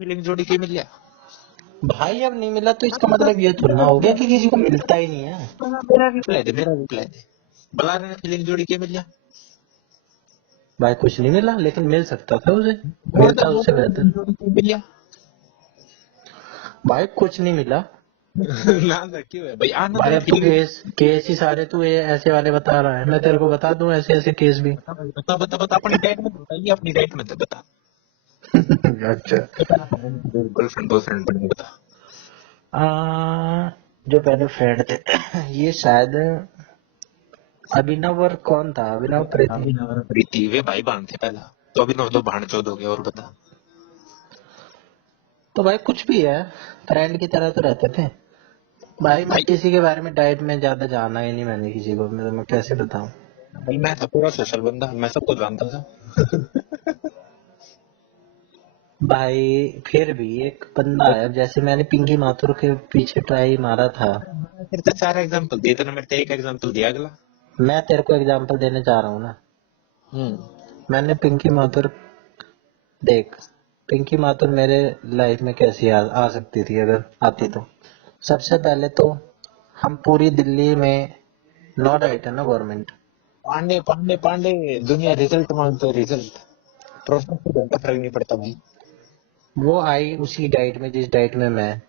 Feeling जोड़ी के मिल गया। भाई अब नहीं मिला तो इसका मतलब ये थोड़ा ना हो गया कि किसी को मिलता ही नहीं है। मेरा रिप्लाई दे, मेरा रिप्लाई दे। बता रहे फीलिंग जोड़ी के मिल गया। भाई कुछ नहीं मिला, लेकिन मिल सकता था उसे, बोल दे मिलता बोल उससे दे बेहतर। feeling जोड़ी के मिल गया। भाई कुछ नहीं मिला। ना ना क्यों है भाई, आना भाई था अब तू फीलिंग। केस केस ही सारे तू ये ऐसे वाले बता रहा है, मैं तेरे को बता दूं ऐसे ऐसे केस भी। बता बता बता, अपनी डाइट में बताइए, अपनी डाइट में तो बता। अच्छा। गर्लफ्रेंड बॉयफ्रेंड बनने बता। जो पहले फ्रेंड थे ये शायद अभिनव और कौन था, अभिनव प्रीति। अभिनव प्रीति वे भाई बहन थे पहला। तो अभिनव तो भानचोद हो गया, और बता। तो भाई कुछ भी है, फ्रेंड की तरह तो रहते थे। भाई मैं भाई किसी के बारे में डाइट में ज्यादा जाना ही नहीं, मैंने किसी को, मैं कैसे बताऊं। भाई मैं था पूरा सोशल बंदा, मैं सबको जानता था। भाई फिर भी एक बंदा है, जैसे मैंने पिंकी माथुर के पीछे ट्राई मारा था। फिर तो 4 एग्जांपल दिए थे ना, मेरे तो एक एग्जांपल दिया अगला। मैं तेरे को एग्जांपल देने चाह रहा हूँ ना। हम्म। मैंने पिंकी माथुर, देख, पिंकी माथुर मेरे लाइफ में कैसी आ सकती थी अगर आती तो। सबसे पहले तो हम पूरी दिल्ली में लॉ राइट है ना गवर्नमेंट। पांडे पांडे पांडे, दुनिया रिजल्ट मांगते है, रिजल्ट। प्रोसेस से घंटा फर्क नहीं पड़ता भाई। वो आई उसी डाइट में जिस डाइट में मैं।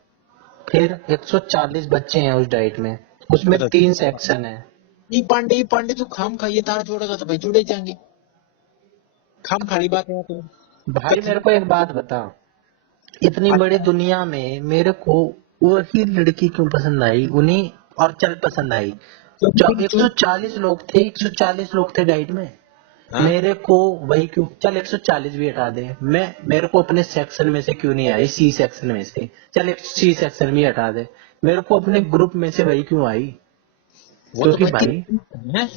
फिर 140 बच्चे हैं उस डाइट में, उसमें बता 3 सेक्शन है। ये पांडे जो खाम खा ये तार जोड़ेगा तो भाई जुड़े जाएंगे। खाम खाली बात है तो। भाई मेरे को एक बात बता, इतनी बड़ी दुनिया में मेरे को वही लड़की क्यों पसंद आई, उन्हीं और चल पसंद आई। जब 140 लोग थे, 140 लोग थे डाइट में, हाँ? मेरे को वही क्यों, चल 140 भी हटा दे, मैं मेरे को अपने सेक्शन में से क्यों नहीं आई, सी सेक्शन में से, चल एक सी सेक्शन भी हटा दे, मेरे को अपने ग्रुप में से वही क्यों आई। वो तो क्योंकि भाई भाई, है।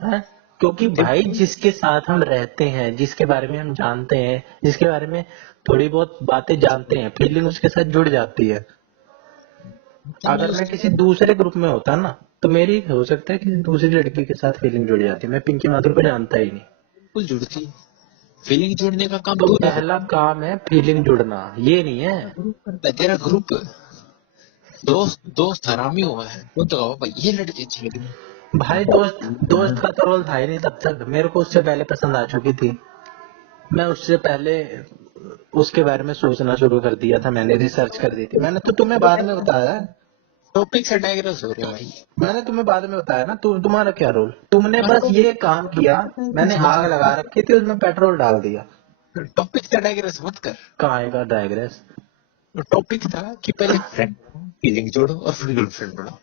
हाँ, क्योंकि भाई जिसके साथ हम रहते हैं, जिसके बारे में हम जानते हैं, जिसके बारे में थोड़ी बहुत बातें जानते हैं, फीलिंग उसके साथ जुड़ जाती है। अगर मैं किसी दूसरे ग्रुप में होता ना, तो मेरी हो सकता है किसी दूसरी लड़की के साथ फीलिंग जुड़ जाती, मैं पिंकी माथुर को जानता ही नहीं। बिल्कुल जुड़ती। फीलिंग जोड़ने का काम तो तू नहीं पहला काम है फीलिंग जुड़ना, ये नहीं है। करता, तेरा ग्रुप। दोस्त दोस्त हरामी हुआ है वो तो भाई, ये लड़की अच्छी लगी। भाई दोस्त, दोस्त का तो रोल था ही नहीं तब तक, मेरे को उससे पहले पसंद आ चुकी थी। मैं उससे पहले उसके बारे में सोचना शुरू कर दिया था, मैंने रिसर्च कर दी थी, मैंने तो तुम्हें बाद में बताया। टॉपिक से डाइग्रेस हो रहे हो भाई। मैंने तुम्हें बाद में बताया ना, तुम्हारा क्या रोल, तुमने बस ये काम किया, मैंने आग लगा रखी थी उसमें पेट्रोल डाल दिया। टॉपिक से डाइग्रेस मत कर। कहाँ आएगा डायग्रेस। टॉपिक था कि पहले फ्रेंड फीलिंग जोड़ो और फिर गर्लफ्रेंड बनाओ।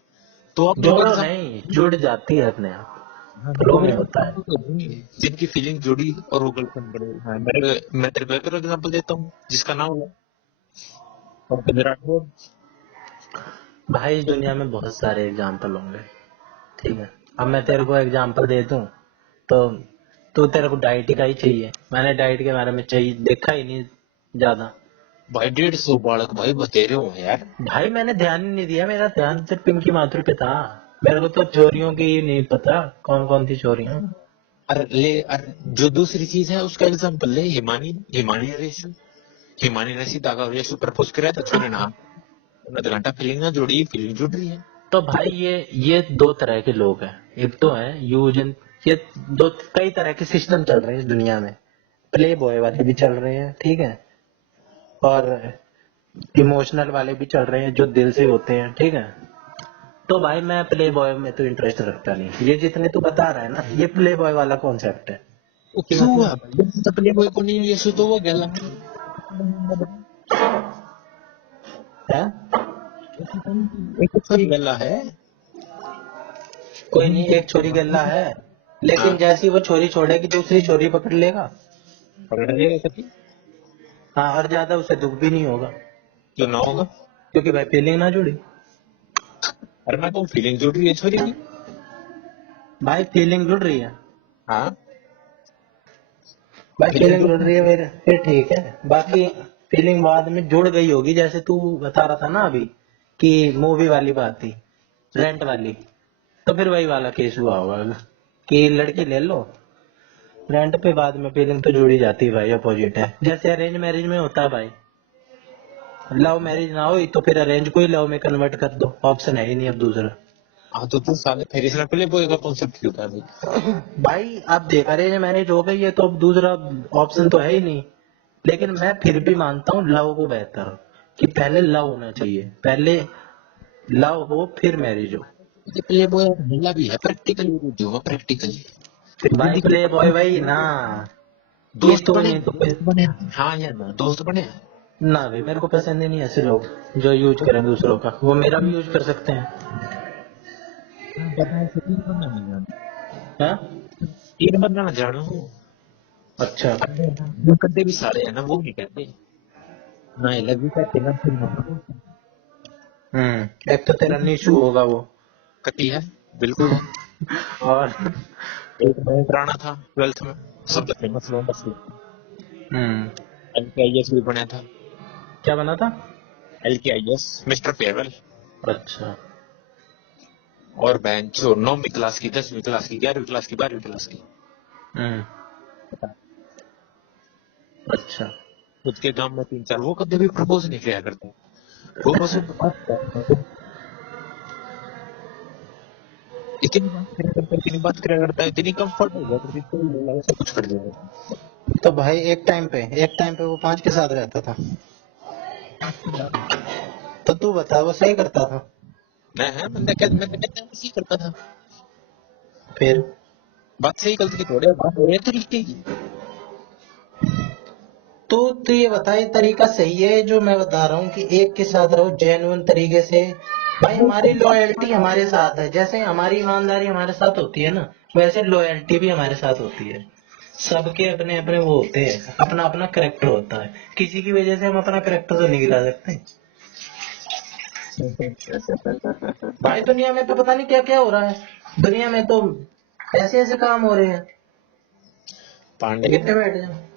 तो अब जो जोड़ो एग्जाम, नहीं, जुड़ जाती है अपने आप, हाँ, फ्लो तो में मेरे होता है। जिनकी फीलिंग जुड़ी और वो गर्लफ्रेंड बन गई। हाँ, मैं तेरे को एक एग्जांपल देता हूँ जिसका नाम है पंकज राठौर। भाई इस दुनिया में बहुत सारे एग्जाम्पल होंगे, ठीक है। अब मैं तेरे को एग्जाम्पल दे दूं तो तू, तेरे को डाइट का ही चाहिए, मैंने डाइट के बारे में चाहिए देखा ही नहीं ज्यादा। भाई 150 बालक भाई बतेरे हो यार। भाई मैंने ध्यान ही नहीं दिया, मेरा ध्यान सिर्फ पिंकी माथुर पे था। मेरे को तो चोरियों की नहीं पता कौन कौन थी चोरियां। अरे जो दूसरी चीज है उसका एग्जांपल ले, हिमानी हिमानी रेशु। हिमानी ने सीधा का रेशु प्रपोज कराया था छोरे ना, उन्हें तो घंटा फीलिंग ना जोड़ी, फीलिंग जुड़ रही है। तो भाई ये दो तरह के लोग हैं, एक तो है यूज एंड, ये दो कई तरह के सिस्टम चल रहे हैं इस दुनिया में। प्ले बॉय वाले भी चल रहे हैं, ठीक है, और इमोशनल वाले भी चल रहे हैं जो दिल से होते हैं, ठीक है। तो भाई मैं प्ले बॉय में तो इंटरेस्ट रखता नहीं, ये जितने तू बता रहा है ना, ये प्ले बॉय वाला कॉन्सेप्ट है वो कि क्यों मतलब, हुआ भाई, तो प्ले बॉय को नहीं रेशु तो वो गला है। है एक छोरी गला है। कोई नहीं, एक छोरी गल्ला है, हाँ, लेकिन जैसी वो छोरी छोड़ेगी दूसरी छोरी पकड़ लेगा। पकड़ लेगा कभी। हाँ, और ज्यादा उसे दुख भी नहीं होगा, क्यों ना होगा। क्योंकि भाई फीलिंग ना जुड़ी। अरे मैं तो फीलिंग जुड़ रही है छोरी की। भाई फीलिंग जुड़ रही है, हाँ, भाई फीलिंग फीलिंग जुड़ जुड़ रही है मेरे, फिर ठीक है। बाकी फीलिंग बाद में जुड़ गई होगी, जैसे तू बता रहा था ना अभी कि मूवी वाली बात थी, रेंट वाली, तो फिर वही वाला केस हुआ होगा कि लड़की ले लो रेंट पे, बाद में फीलिंग तो जुड़ी जाती है भाई, अपोजिट है, जैसे अरेंज मैरिज में होता है भाई। लव मैरिज ना हो तो फिर अरेंज को ही लव में कन्वर्ट कर दो, ऑप्शन है ही नहीं अब दूसरा। हाँ तो साले फिर इसने प्ले बॉय का कॉन्सेप्ट क्यों था भाई? भाई आप देख अरेंज मैरिज हो गई है तो अब दूसरा ऑप्शन तो है ही नहीं। लेकिन मैं फिर भी मानता हूँ लव को बेहतर, कि पहले लव होना चाहिए, पहले लव हो फिर मैरिज हो। ये प्ले बॉय मिला भी है प्रैक्टिकली, जो है प्रैक्टिकली भाई जिंदगी प्ले बॉय भाई ना, ये दोस्त तो बने, नहीं तो फिर दोस्त बने। हाँ या ना दोस्त बने। ना भाई, मेरे को पसंद ही नहीं ऐसे लोग जो यूज करें दूसरों का, वो मेरा भी यूज कर सकते हैं। बताए से तीन बंदा नहीं जाना, हाँ। तीन बंदा ना जानो। अच्छा। जो कद्दे भी सारे हैं ना वो नहीं कहते ना, ये लगी कहते ना फिर ना एक तो तेरा निशु होगा वो। कती है, बिल्कुल है। और एक महेंद्र राणा था 12th में, सबसे फेमस लोग बस। हम्म LKIS भी बना था, क्या बना था? LKIS मिस्टर पेरवेल। अच्छा। और बेंच और 9वीं क्लास की, 10वीं क्लास की, 11वीं क्लास की, 12वीं क्लास की। हम्म अच्छा। खुद के गांव में 3 4 वो कभी भी प्रपोज नहीं किया करते, वो बस उनको बात करते हैं। इतनी बात करा करता है, इतनी कंफर्ट हो जाती है, कोई बोला ऐसा कुछ कर देगा। तो भाई एक टाइम पे वो 5 के साथ रहता था, तो तू बता वो सही करता था? मैं ऐसे ही करता था। फिर बात सही गलत की थोड़े बात हो रही है तरीके की। तो ये बता, ये तरीका सही है जो मैं बता रहा हूँ कि एक के साथ रहो जेन्युइन तरीके से? भाई हमारी लॉयल्टी हमारे साथ है, जैसे हमारी ईमानदारी हमारे साथ होती है ना, वैसे लॉयल्टी भी हमारे साथ होती है। सबके अपने अपने वो होते हैं, अपना अपना करेक्टर होता है, किसी की वजह से हम अपना करेक्टर तो नहीं गिरा सकते। भाई दुनिया में तो पता नहीं क्या क्या हो रहा है, दुनिया में तो ऐसे ऐसे काम हो रहे हैं, पांडे कितने बैठ जाए।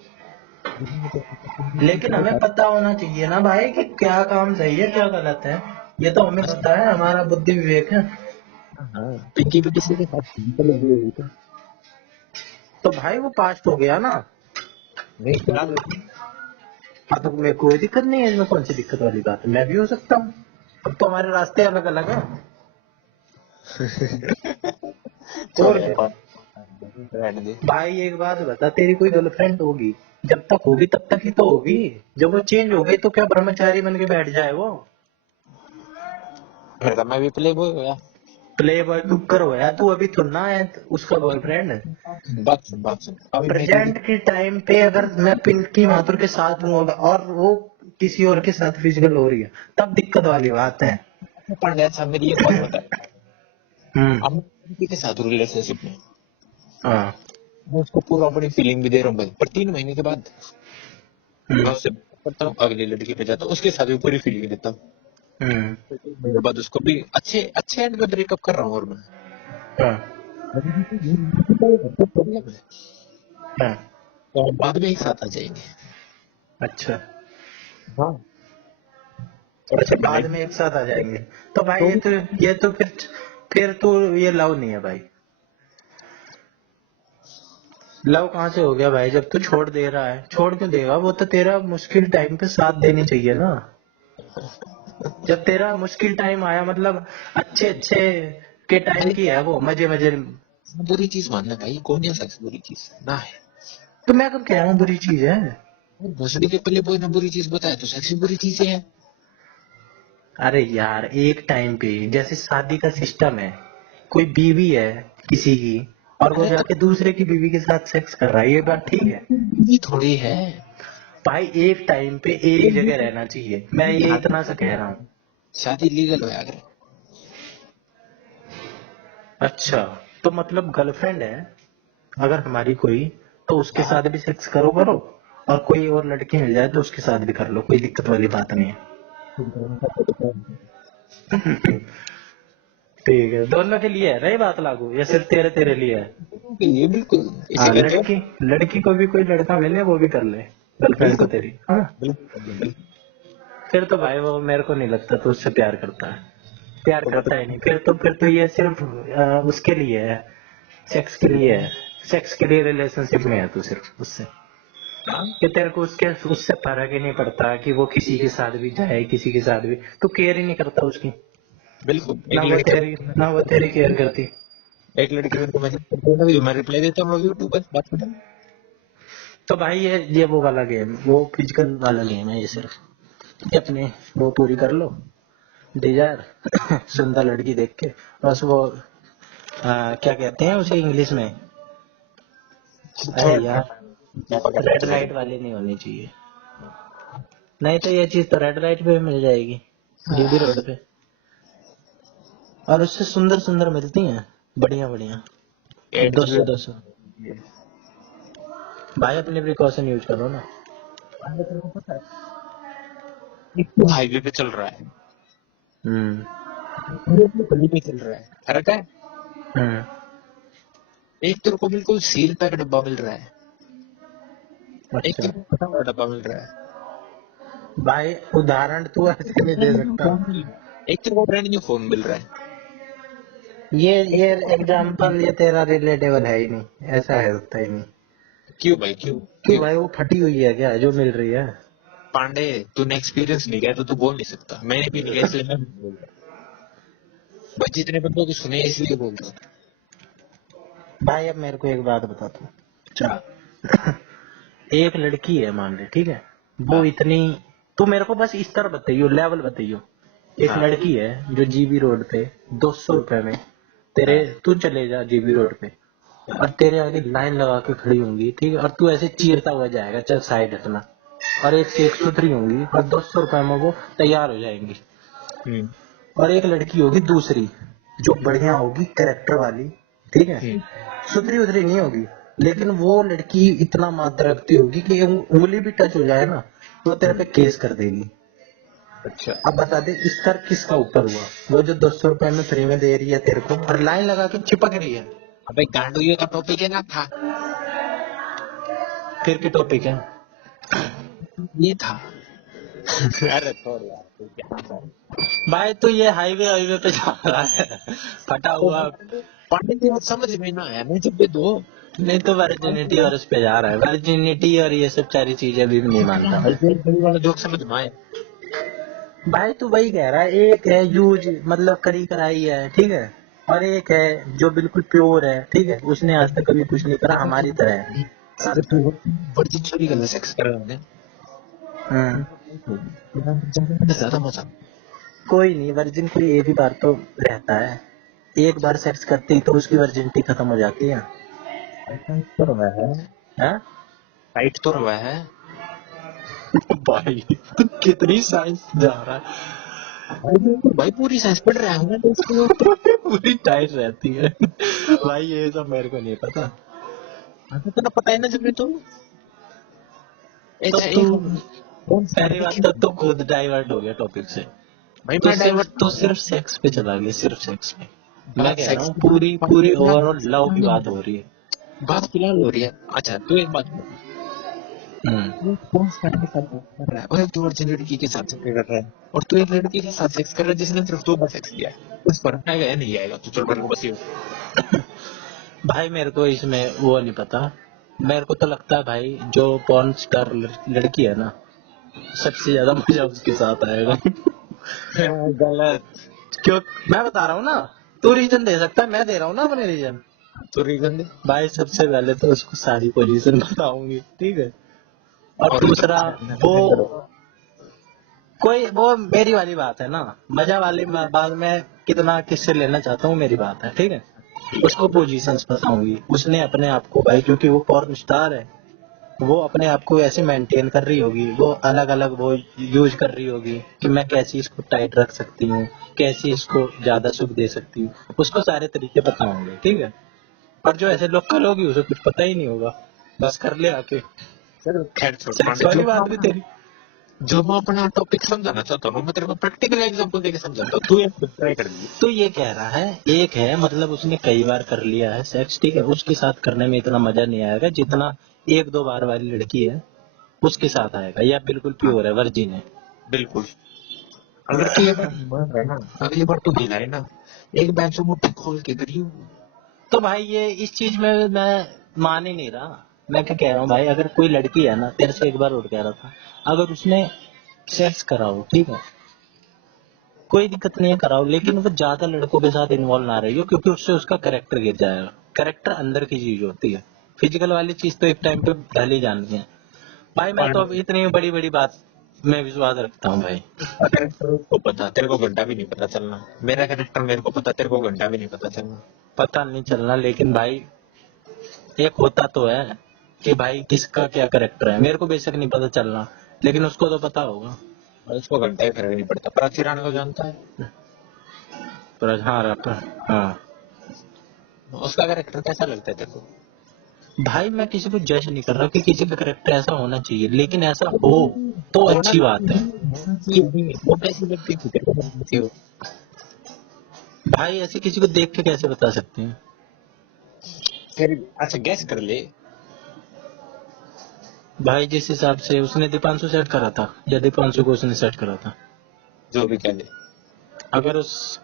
लेकिन हमें पता होना चाहिए ना भाई कि क्या काम सही है क्या गलत है, ये तो हमें पता है, हमारा बुद्धि विवेक है। हाँ पिंकी भी किसी के साथ चले गए हुए थे। तो भाई वो पास्ट हो गया ना। नहीं फिलहाल वैसे हाँ तो मैं कोई दिक्कत नहीं है, इसमें कौन सी दिक्कत वाली बात है, मैं भी हो सकता हूँ। अब तो हमारे रास्ते अलग अलग हैं। छोड़ और दे क्या? बात, रहने दे। भाई एक बात बता, तेरी कोई गर्लफ्रेंड होगी, जब तक होगी तब तक ही तो होगी, जब वो चेंज हो गई तो क्या ब्रह्मचारी बन के बैठ जाए वो? फिर तो मैं भी प्ले बॉय होया। प्ले बॉय कुकर हो या तू, अभी तो ना है उसका बॉयफ्रेंड। बात सुन अभी मेरी प्रेजेंट के टाइम पे अगर मैं पिंकी माथुर के साथ हूँ और वो किसी और के साथ फिजिकल हो रही है, तब दिक्कत वाली बात है। पांडे साहब मेरी एक बात बता, हम्म अब मैं किसी के साथ रिलेशनशिप में, हाँ। मैं उसको पूरा अपनी फीलिंग भी दे रहा हूँ भाई, पर 3 महीने के बाद मैं हम्म उससे करता हूँ, अगली लड़की पे जाता हूँ, उसके साथ भी पूरी फीलिंग देता हूँ। हम्म फिर 3 महीने बाद उसको भी अच्छे अच्छे एंड में ब्रेकअप कर रहा हूँ, और मैं हाँ हाँ। तो बाद में एक साथ आ जाएंगे। अच्छा। हाँ थोड़ा अच्छा सा बाद में माइंड एक साथ आ जाएंगे। तो भाई तो ये तो फिर तो ये लव नहीं है भाई। लव कहाँ से हो गया भाई, जब तू छोड़ दे रहा है, छोड़ क्यों देगा, वो तो तेरा मुश्किल टाइम पे साथ देनी चाहिए ना। जब तेरा मुश्किल टाइम आया, मतलब अच्छे अच्छे के टाइम अरे की है वो, मजे मजे। बुरी चीज मानना भाई, कौन है सेक्स बुरी चीज ना है? तो मैं कब कह रहा हूँ बुरी चीज है? और भोसड़ी के पहले कोई ना बुरी चीज बताया तो सेक्स भी बुरी चीज है। अरे यार एक टाइम पे जैसे शादी का सिस्टम है, कोई बीवी है किसी की, और वो अरे तो जाके दूसरे की बीवी के साथ सेक्स कर रहा है, ये बात ठीक है? ये थोड़ी है। भाई एक टाइम पे एक जगह रहना चाहिए, मैं ये इतना सा कह रहा हूँ। शादी लीगल हो अगर। अच्छा, तो मतलब गर्लफ्रेंड है अगर हमारी कोई, तो उसके साथ भी सेक्स करो करो, और कोई और लड़की मिल जाए तो उसके साथ भी कर लो, कोई दिक्कत वाली बात नहीं है। ठीक है, दोनों के लिए है ना ये बात लागू, या सिर्फ तेरे तेरे लिए है? ये बिल्कुल हाँ, इसीलिए तो लड़की लड़की को भी कोई लड़का मिले वो भी कर ले, गर्लफ्रेंड को बिल्कुल तेरी, हाँ। बिल्कुल। फिर तो भाई वो मेरे को नहीं लगता तो उससे प्यार करता है, प्यार तो करता ही नहीं, फिर तो ये सिर्फ उसके लिए है, सेक्स के लिए है, सेक्स के लिए रिलेशनशिप में है तू सिर्फ उससे। हाँ कि तेरे को उसके उससे फर्क ही नहीं पड़ता कि वो किसी के साथ भी जाए, किसी के साथ भी, तू केयर ही नहीं करता उसकी। बिल्कुल। ना वो तेरी केयर करती। एक लड़की मेरे को मैसेज करती है ना, मैं रिप्लाई देता हूँ यूट्यूब पर बात करता हूँ। तो भाई ये वो वाला गेम, वो फिजिकल वाला गेम है ये सिर्फ। ये अपने वो पूरी कर लो डिजायर सुंदर लड़की देख के, बस वो क्या कहते हैं उसे इंग्लिश में, अरे थोड़ा यार रेड लाइट वाली नहीं होनी चाहिए, नहीं तो ये चीज तो रेड लाइट पे भी मिल जाएगी, जीबी रोड पे। और उससे सुंदर सुंदर मिलती हैं, बढ़िया बढ़िया, 200 200। भाई अपने प्रिकॉशन यूज करो ना। एक तो हाईवे पे चल रहा है, हम्म गली पे चल रहा है, फर्क है। हम्म। एक तेरे को बिल्कुल सील पैक डब्बा मिल रहा है, एक अच्छा तेरे को फटा हुआ डब्बा मिल रहा है। भाई उदाहरण तू ऐसे नहीं दे सकता। एक तेरे को ब्रांड न्यू फोन मिल रहा है। ये एग्जाम्पल ये तेरा रिलेटेबल है ही नहीं, ऐसा है होता ही नहीं। क्यों भाई, क्यों क्यों क्यों? भाई, वो फटी हुई है क्या जो मिल रही है? पांडे, तूने एक्सपीरियंस नहीं किया तो तू बोल नहीं सकता, मैंने भी नहीं किया इसलिए मैं बोल रहा हूँ। बस जितने बंदों को सुने इसलिए बोल रहा हूँ। भाई अब मेरे को एक बात बता तू, चल एक लड़की है मान ले, ठीक है, वो हाँ इतनी, तू मेरे को बस इस तरह बताइयो, लेवल बताइयो। एक हाँ लड़की है जो जीबी रोड पे 200 रुपए में तेरे, हाँ तू चले जा जीबी रोड पे और तेरे आगे लाइन लगा के खड़ी होंगी, ठीक है, और तू ऐसे चीरता हुआ जाएगा, चल साइड हटना, और एक से एक सुथरी होंगी और 200 रुपए में वो तैयार हो जाएंगी। हम्म और एक लड़की होगी दूसरी जो बढ़िया होगी, कैरेक्टर वाली, ठीक है, हम्म। सुथरी उतरी नहीं होगी, लेकिन वो लड़की इतना मात्र रखती होगी कि उंगली भी टच हो जाए ना तो तेरे पे केस कर देगी। अच्छा, अब बता दे स्तर किसका ऊपर हुआ, वो जो 200 रुपए में फ्री में दे रही है तेरे को और लाइन लगा के चिपक रही है। अबे गांडू, ये का टॉपिक है ना था, फिर की टॉपिक है। ये था। अरे छोड़ यार, तू क्या कर रहा है? भाई तो ये हाईवे हाईवे पे जा रहा है फटा तो हुआ। पंडित की बात समझ में ना आया, मैं जब भी दो नहीं तो वर्जिनिटी और उस पे जा रहा है, वर्जिनिटी और ये सब सारी चीजें भी नहीं मानता मैं। वाला जोक समझ में आया। भाई तू वही कह रहा है, एक है यूज मतलब करी कराई है, ठीक है, और एक है जो बिल्कुल प्योर है, ठीक है, उसने आज तक कभी कुछ नहीं करा हमारी तरह है। अरे तू वर्जिन छोरी का सेक्स कर रहा है हम्म। ना, ज्यादा मजा। कोई नहीं, वर्जिन को एक ही बार तो रहता है, एक बार सेक्स करती तो उसकी वर्जिनिटी खत्म हो जाती है। टाइट तो रहा है, हाँ? टाइट तो रहा है। भाई तू कितनी साइंस जा रहा भाई पूरी साइंस पढ़ रहा हूँ मैं तो इसको। है पूरी टाइट रहती है भाई ये सब मेरे को नहीं पता। तो ना पता है ना, जब भी तो तो ऐसा तू एक कौन सा पहली बात तो तू खुद डाइवर्ट हो गया टॉपिक से। भाई, मैं डाइवर्ट तो सिर्फ सेक्स पे चला गया, सिर्फ सेक्स पे। मैं बात कह रहा सेक्स हूँ पूरी पूरी ओवरऑल लव की बात हो रही है। बात फिलहाल हो रही है। अच्छा तू एक बात बता, हम्म। तू कौन सा के साथ सेक्स कर रहा है, और तू अर्जुन लड़की के साथ सेक्स कर रहा है, और तू एक लड़की के साथ सेक्स कर रहा है जिसने सिर्फ 2 बार सेक्स किया है, उस पर आएगा या नहीं आएगा? तो चल मेरे को बस ये भाई मेरे को इसमें वो नहीं पता, मेरे को तो लगता है भाई जो पॉर्न स्टार लड़की है ना, सबसे ज्यादा मजा उसके साथ आएगा गलत। क्यों? मैं बता रहा हूँ ना, तू रीजन दे सकता है, मैं दे रहा हूँ ना अपने रीजन। तो रीजन दे। भाई सबसे पहले तो उसको सारी पोजीशन बताऊंगी, ठीक है, और और दूसरा वो करो। कोई वो मेरी वाली बात है ना, मजा वाली बात में कितना किससे लेना चाहता हूँ मेरी बात है, ठीक है, उसको पोजीशंस बताऊंगी, उसने अपने आप को भाई क्योंकि वो पॉर्न स्टार है, वो अपने आप को ऐसे मेंटेन कर रही होगी, वो अलग अलग वो यूज कर रही होगी कि मैं कैसी इसको टाइट रख सकती हूँ, कैसी इसको ज्यादा सुख दे सकती हूँ, उसको सारे तरीके पता होंगे, ठीक है। और जो ऐसे लोकल होगी उसे कुछ पता ही नहीं होगा, बस कर ले आके। चल खैर छोड़ सेक्स पांडे, वाली बात भी तेरी। जो मैं अपना टॉपिक समझाना चाहता हूँ, मैं तेरे को प्रैक्टिकल एग्जांपल देके समझाता हूँ, तू ये ट्राई कर ली। तो ये कह रहा है एक है मतलब उसने कई बार कर लिया है सेक्स, ठीक है, उसके साथ करने में इतना मजा नहीं आएगा जितना एक दो बार वाली लड़की है उसके साथ आएगा, या बिल्कुल हाँ प्योर है, वर्जिन है। बिल्कुल। अगर तू ये बात मान रहा है ना, अगली बार तू दिलाए ना, एक बेंच मुट्ठी खोल के करियो। तो भाई ये इस चीज में मैं मान ही नहीं रहा, मैं क्या कह रहा हूँ भाई, अगर कोई लड़की है ना, तेरे से एक बार और कह रहा था, अगर उसने सेक्स कराओ, ठीक है, कोई दिक्कत नहीं है कराओ, लेकिन वो ज्यादा लड़कों के साथ इन्वॉल्व ना रही हो, क्योंकि उससे उसका करेक्टर गिर जाएगा। करेक्टर अंदर की चीज होती है, फिजिकल वाली चीज तो एक टाइम पे ढल ही जानी है। भाई मैं तो अब इतनी बड़ी बड़ी बात में विश्वास रखता हूँ भाई। करेक्टर को पता, तेरे को घंटा भी नहीं पता चलना। मेरा करेक्टर मेरे को पता, तेरे को घंटा भी नहीं पता चलना। पता नहीं चलना, लेकिन भाई एक होता तो है कि भाई किसका क्या करेक्टर है। मेरे को बेशक नहीं पता चलना, लेकिन उसको तो पता होगा। और उसको घंटा ही फर्क नहीं पड़ता। प्राची राणा को जानता है? पर हाँ रहा, हाँ उसका करेक्टर कैसा लगता है तेरे को? भाई मैं किसी को जज नहीं कर रहा कि किसी का करेक्टर ऐसा होना चाहिए, लेकिन ऐसा हो तो होना अच्छी बात है। होना चाहिए नहीं, वो कैसी लगती थी तेरे को बनती हो? भाई ऐसे किसी को देख के कैसे बता सकते हैं? फिर अच्छा गैस कर ले। भाई जिस हिसाब से उसने दीपांशु सेट करा था, या दीपांशु को उसने सेट करा था, जो भी कह ले। अगर उस,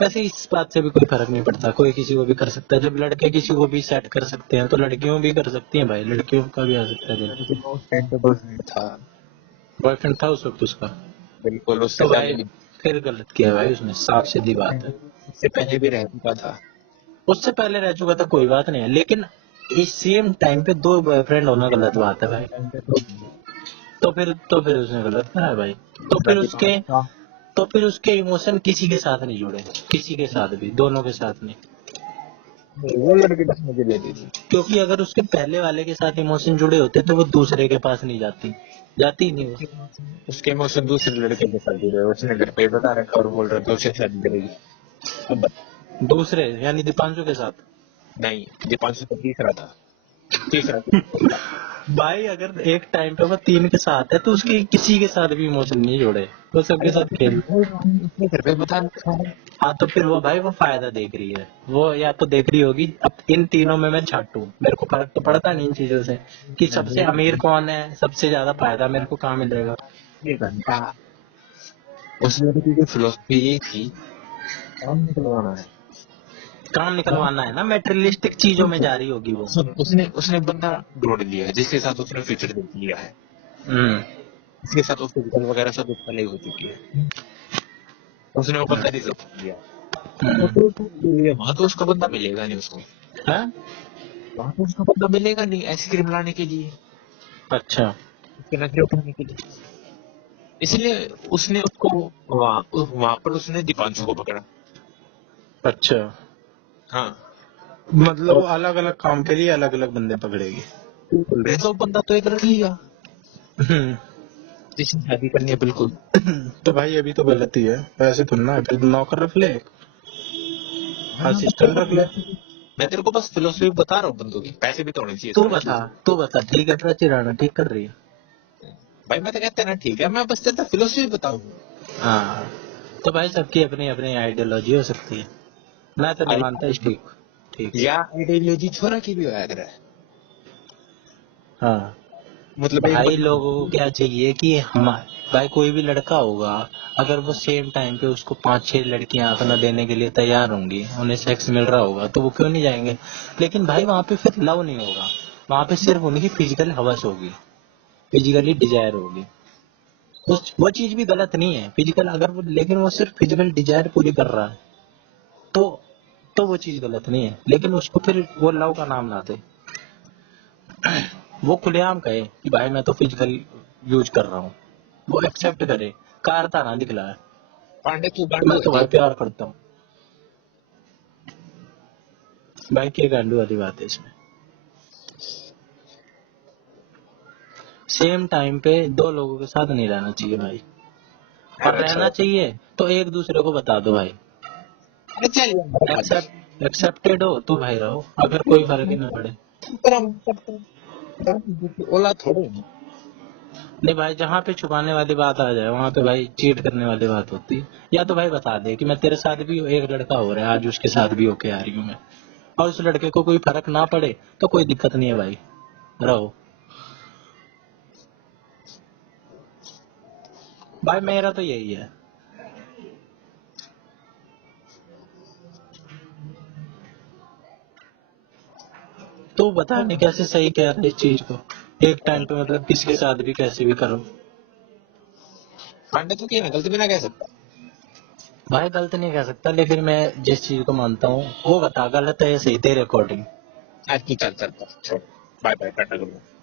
वैसे इस बात से भी कोई फर्क नहीं पड़ता, कोई किसी को भी कर सकता है। जब लड़के किसी को भी सेट कर सकते हैं तो लड़कियों भी कर सकती हैं भाई, लड़कियों का भी आ सकता है। लेकिन वो उस टाइम पे बॉयफ्रेंड था। बॉयफ्रेंड था उस वक्त उसका, बिल्कुल, उससे तो पहले भाई भी। फिर गलत किया भाई उसने, साफ सीधी बात है। उससे पहले भी रह चुका था। उससे पहले रह चुका था, कोई बात नहीं है, लेकिन इस सेम टाइम पे दो बॉयफ्रेंड होना गलत बात है भाई। तो फिर उसने गलत करा है भाई। तो फिर उसके तो फिर उसके इमोशन किसी के साथ नहीं जुड़े, किसी के साथ भी, दोनों के साथ नहीं। वो लड़की बस मुझे लेती थी। क्योंकि अगर उसके पहले वाले के साथ इमोशन जुड़े होते तो वो दूसरे के पास नहीं जाती, जाती ही नहीं वो। उसके इमोशन दूसरे लड़के के साथ जुड़े, उसने घर पे बता रखा और बोल रहा था उससे शादी करेगी। अब दूसरे यानी दीपांशु के साथ। नहीं, दीपांशु तो तीसरा था। तीसरा भाई अगर एक टाइम पे वो तीन के साथ है तो उसके किसी के साथ भी इमोशन नहीं जुड़े, वो सबके अरे साथ खेल। उसने घर पे बता रखा है। हाँ तो फिर वो भाई वो फायदा देख रही है, वो या तो देख रही होगी अब इन तीनों में मैं छाटू, मेरे को फर्क तो पड़ता नहीं इन चीजों से कि सबसे अमीर कौन है, सबसे ज्यादा फायदा मेरे को कहाँ मिलेगा। ये घंटा उस लड़की की फिलोसफी ये थी, काम निकलवाना है। काम निकलवाना है ना, मेटेरियलिस्टिक चीजों में जा रही होगी वो। उसने उसने बंदा ढूंढ लिया है जिसके साथ उसने फ्यूचर देख लिया है, हम्म। जिसके साथ उसकी फिजिकल वगैरह सब कुछ पहले ही हो चुकी है। उसने वो बंदा रिजर्व कर लिया। वो हम्म। तो लिए वहां तो उसका बंदा मिलेगा नहीं उसको। हाँ? वहां तो उसका बंदा मिलेगा नहीं आइसक्रीम लाने के लिए, अच्छा। उसके नखरे उठाने के लिए। इसलिए उसने उसको वहां वहां पर उसने दीपांशु को पकड़ा। अच्छा, हाँ। मतलब वो और अलग अलग काम के लिए अलग अलग बंदे पकड़ेगी। रिजर्व बंदा तो एक रख लिया हम्म। जिसने शादी करनी है बिल्कुल। तो भाई अभी तो गलत ही है, ऐसे थोड़ा ना है, फिर नौकर रख ले, हाँ, असिस्टेंट रख ले। मैं तेरे को बस फिलोसफी बता रहा हूँ बंदों की, पैसे भी तो होने चाहिए तू सारी बता, चीज। तू बता, ठीक है प्राची राणा ठीक कर रही है। भाई मैं तो कहता है ना ठीक है, मैं बस तेरे फिलोसफी बताऊँ। हाँ, तो भाई सबकी अपनी अपनी आइडियोलॉजी हो सकती है, मैं तो नहीं मानता इस ठीक। ठीक। या आइडियोलॉजी छोरा की भी होया करे। हाँ मतलब एक भाई, बंदा लोगों को क्या चाहिए कि हम, भाई कोई भी लड़का होगा, अगर वो सेम टाइम पे उसको 5-6 लड़कियां अपना देने के लिए तैयार होंगी, उन्हें सेक्स मिल रहा होगा, तो वो क्यों नहीं जाएंगे। लेकिन भाई वहां पे फिर लव नहीं होगा, वहां पे सिर्फ उनकी फिजिकल हवस होगी, फिजिकली डिजायर होगी। वो चीज भी गलत नहीं है फिजिकल, अगर वो, लेकिन वो सिर्फ फिजिकल डिजायर पूरी कर रहा है तो वो चीज गलत नहीं है, लेकिन उसको फिर वो लव का नाम ना दे। वो खुलेआम कहे कि भाई मैं तो फिजिकल यूज कर रहा हूँ, वो एक्सेप्ट करे, कारता ना दिखलाए पांडे तू कि मैं गांडू तो है। भाई प्यार करता हूँ। भाई क्या गांडू वाली बात है इसमें। सेम टाइम पे दो लोगों के साथ नहीं रहना चाहिए भाई, और अरे रहना छोड़। चाहिए तो एक दूसरे को बता दो भाई। अरे चल यार, एक्सेप्टेड हो तो भाई रहो, अगर कोई फर्क ही ना पड़े। पर हम सब ओला थोड़े हैं। नहीं भाई, जहाँ पे छुपाने वाली बात आ जाए वहां पे भाई चीट करने वाली बात होती है। या तो भाई बता दे कि मैं तेरे साथ भी एक लड़का हो रहा है, आज उसके साथ भी होके आ रही हूँ मैं, और उस लड़के को कोई फर्क ना पड़े तो कोई दिक्कत नहीं है भाई, रहो। भाई मेरा तो यही है। तो बता नहीं कैसे सही कह रहा है इस चीज को, एक टाइम पे मतलब किसी के साथ भी कैसे भी करो। पांडे तो क्या गलती भी ना कह सकता। भाई गलत नहीं कह सकता, लेकिन मैं जिस चीज को मानता हूँ वो बता, गलत है या सही तेरे अकॉर्डिंग। आज की चल चल चल bye bye tata good bye.